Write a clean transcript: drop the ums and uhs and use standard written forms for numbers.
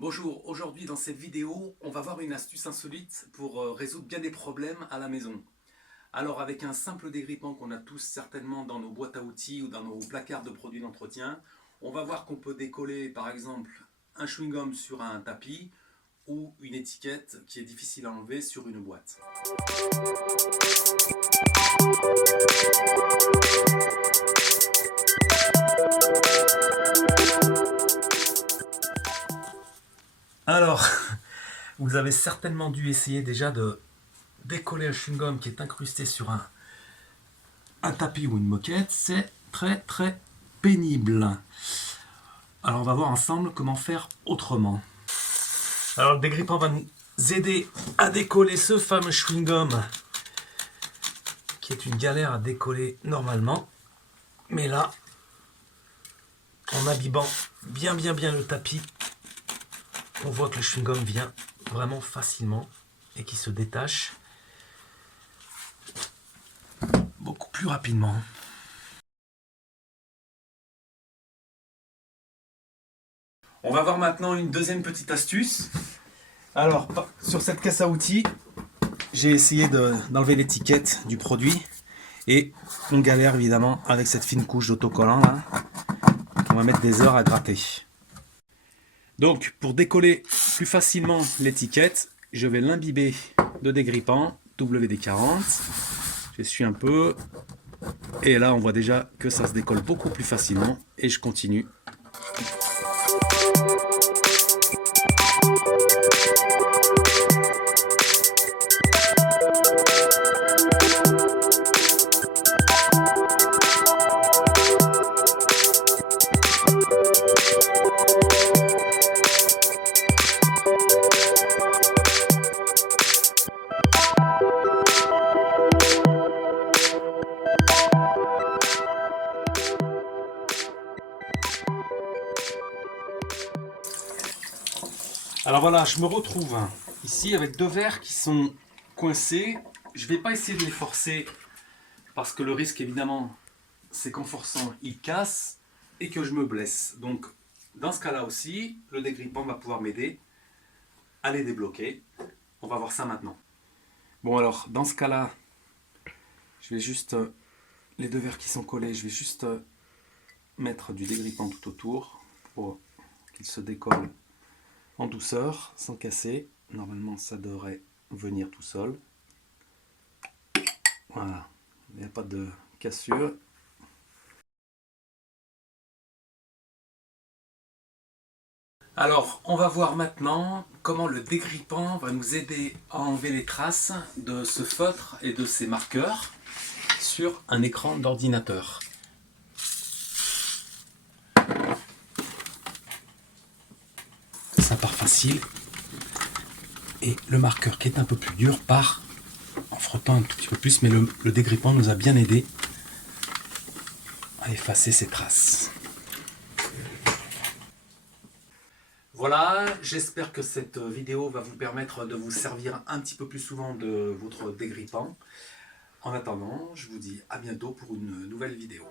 Bonjour, aujourd'hui dans cette vidéo, on va voir une astuce insolite pour résoudre bien des problèmes à la maison. Alors avec un simple dégrippant qu'on a tous certainement dans nos boîtes à outils ou dans nos placards de produits d'entretien, on va voir qu'on peut décoller par exemple un chewing-gum sur un tapis ou une étiquette qui est difficile à enlever sur une boîte. Alors, vous avez certainement dû essayer déjà de décoller un chewing-gum qui est incrusté sur un tapis ou une moquette. C'est très pénible. Alors on va voir ensemble comment faire autrement. Alors le dégrippant va nous aider à décoller ce fameux chewing-gum qui est une galère à décoller normalement. Mais là, en imbibant bien le tapis, on voit que le chewing-gum vient vraiment facilement et qui se détache beaucoup plus rapidement. On va voir maintenant une deuxième petite astuce. Alors, sur cette caisse à outils, j'ai essayé d'enlever l'étiquette du produit et on galère évidemment avec cette fine couche d'autocollant là. On va mettre des heures à gratter. Donc, pour décoller plus facilement l'étiquette, je vais l'imbiber de dégrippant WD-40. J'essuie un peu et là on voit déjà que ça se décolle beaucoup plus facilement et je continue. Alors voilà, je me retrouve ici avec deux verres qui sont coincés. Je ne vais pas essayer de les forcer parce que le risque évidemment c'est qu'en forçant ils cassent et que je me blesse. Donc dans ce cas-là aussi, le dégrippant va pouvoir m'aider à les débloquer. On va voir ça maintenant. Bon alors dans ce cas-là, je vais juste, les deux verres qui sont collés, je vais juste mettre du dégrippant tout autour pour qu'ils se décollent en douceur, sans casser. Normalement, ça devrait venir tout seul. Voilà, il n'y a pas de cassure. Alors, on va voir maintenant comment le dégrippant va nous aider à enlever les traces de ce feutre et de ces marqueurs sur un écran d'ordinateur. Ça part facile et le marqueur qui est un peu plus dur part en frottant un tout petit peu plus, mais le dégrippant nous a bien aidé à effacer ces traces. Voilà, j'espère que cette vidéo va vous permettre de vous servir un petit peu plus souvent de votre dégrippant. En attendant, je vous dis à bientôt pour une nouvelle vidéo.